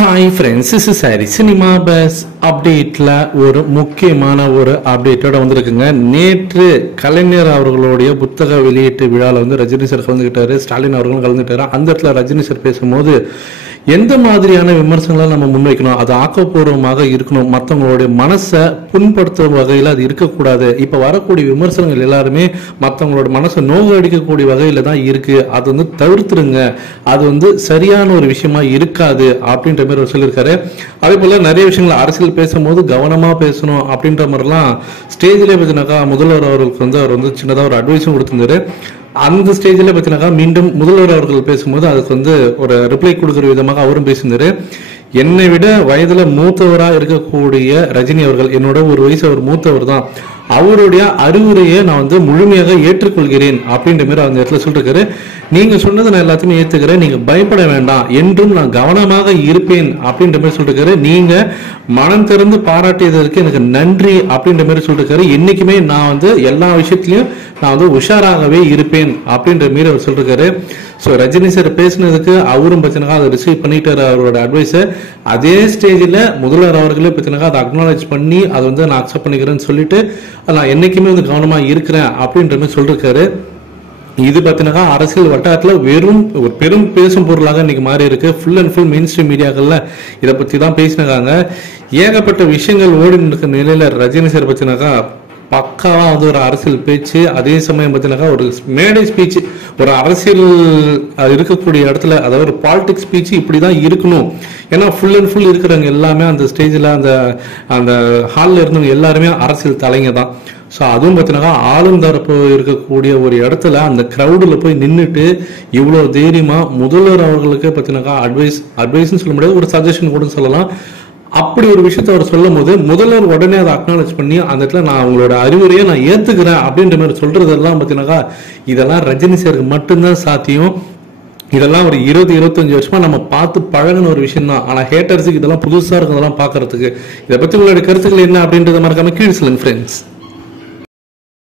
Hi friends, this is Harry. Cinema buzz அப்டேட்ல ஒரு முக்கியமான ஒரு அப்டேட்டோட வந்திருக்குங்க. நேற்று கலைஞர் அவர்களுடைய புத்தக வெளியீட்டு விழாவில் வந்து ரஜினி சார் கலந்துக்கிட்டாரு, ஸ்டாலின் அவர்களும் கலந்துக்கிட்டாரு. அந்த இடத்துல ரஜினி சார் பேசும்போது எந்த மாதிரியான விமர்சனங்களை நம்ம முன்வைக்கணும், அது ஆக்கப்பூர்வமாக இருக்கணும், மற்றவங்களுடைய மனசை புண்படுத்தும் வகையில் அது இருக்கக்கூடாது. இப்போ வரக்கூடிய விமர்சனங்கள் எல்லாருமே மற்றவங்களோட மனசை நோவு அடிக்கக்கூடிய வகையில் தான் இருக்கு, அது வந்து தவிர்த்துருங்க, அது வந்து சரியான ஒரு விஷயமா இருக்காது அப்படின்ற மாதிரி அவர் சொல்லியிருக்காரு. அதே போல நிறைய விஷயங்கள் அரசியல் பேசும்போது கவனமா பேசணும் அப்படின்ற மாதிரிலாம் ஸ்டேஜ்லேயே பார்த்தீங்கன்னாக்கா முதல்வர் அவர்களுக்கு வந்து அவர் வந்து சின்னதாக ஒரு அட்வைஸும் கொடுத்திருந்தாரு. அந்த ஸ்டேஜில் பார்த்தீங்கன்னாக்கா மீண்டும் முதல்வர் அவர்கள் பேசும்போது அதுக்கு வந்து ஒரு ரிப்ளை கொடுக்குற விதமாக அவரும் பேசியிருந்தாரு. என்னை விட வயதுல மூத்தவராக இருக்கக்கூடிய ரஜினி அவர்கள், என்னோட ஒரு வயசு அவர் மூத்தவர் தான், அவருடைய அறிவுரையை நான் வந்து முழுமையாக ஏற்றுக்கொள்கிறேன் அப்படின்ற மாதிரி அந்த இடத்துல சொல்லிருக்காரு. நீங்க சொன்னதை நான் எல்லாத்தையுமே ஏத்துக்கிறேன், நீங்க பயப்பட வேண்டாம், என்றும் நான் கவனமாக இருப்பேன் அப்படின்ற மாதிரி சொல்லிருக்காரு. நீங்க மனம் திறந்து பாராட்டியதற்கு எனக்கு நன்றி அப்படின்ற மாதிரி சொல்லிருக்காரு. என்னைக்குமே நான் வந்து எல்லா விஷயத்திலையும் நான் வந்து உஷாராகவே இருப்பேன் அப்படின்ற மாதிரி அவர் சொல்லிருக்காரு. ஸோ ரஜினி சார் பேசினதுக்கு அவரும் பார்த்தீங்கன்னா அதை ரிசீவ் பண்ணிட்டாரு அவரோட அட்வைஸை. அதே ஸ்டேஜில் முதல்வர் அவர்களே பார்த்தீங்கன்னா அதை அக்னாலேஜ் பண்ணி அதை வந்து நான் அக்செப்ட் பண்ணிக்கிறேன்னு சொல்லிட்டு நான் என்னைக்குமே வந்து கவனமாக இருக்கிறேன் அப்படின்ற மாதிரி சொல்லிருக்காரு. இது பார்த்தீங்கன்னா அரசியல் வட்டாரத்தில் வெறும் ஒரு பெரும் பேசும் பொருளாக இன்னைக்கு மாறி இருக்கு. Full and full main stream மீடியாக்கள்ல இதை பற்றி தான் பேசினாங்க. ஏகப்பட்ட விஷயங்கள் ஓடி இருக்கிற நிலையில ரஜினி சார் பார்த்தீங்கன்னாக்கா பக்காவா வந்து ஒரு அரசியல் பேச்சு, அதே சமயம் பார்த்தீங்கன்னாக்கா ஒரு மேடை ஸ்பீச், ஒரு அரசியல் இருக்கக்கூடிய இடத்துல, அதாவது ஒரு பாலிடிக்ஸ் ஸ்பீச் இப்படிதான் இருக்கணும். ஏன்னா ஃபுல் அண்ட் ஃபுல் இருக்கிறவங்க எல்லாமே அந்த ஸ்டேஜில் அந்த அந்த ஹாலில் இருந்தவங்க எல்லாருமே அரசியல் தலைங்க தான். ஸோ அதுவும் பார்த்தீங்கன்னா ஆளும் தரப்பு இருக்கக்கூடிய ஒரு இடத்துல அந்த க்ரௌடில் போய் நின்றுட்டு இவ்வளோ தைரியமாக முதல்வர் அவர்களுக்கு பார்த்தீங்கன்னாக்கா அட்வைஸ்ன்னு சொல்ல முடியாது, ஒரு சஜஷன் கூட சொல்லலாம். அப்படி ஒரு விஷயத்த அவர் சொல்லும் போது முதல்வர் உடனே அதை அக்னாலேஜ் பண்ணி அந்த இடத்துல நான் அவங்களோட அறிவுரையை நான் ஏத்துக்கிறேன் அப்படின்ற மாதிரி சொல்றதெல்லாம் பார்த்தீங்கன்னாக்கா இதெல்லாம் ரஜினி சாருக்கு மட்டும்தான் சாத்தியம். இதெல்லாம் ஒரு 20-25 வருஷமா நம்ம பார்த்து பழகின ஒரு விஷயம் தான். ஆனா ஹேட்டர்ஸுக்கு இதெல்லாம் புதுசா இருக்கும், இதெல்லாம் பாக்குறதுக்கு. இதை பத்தி உங்களுடைய கருத்துக்கள் என்ன அப்படின்றத மறக்காம கீழே சொல்லுங்க ஃப்ரெண்ட்ஸ்.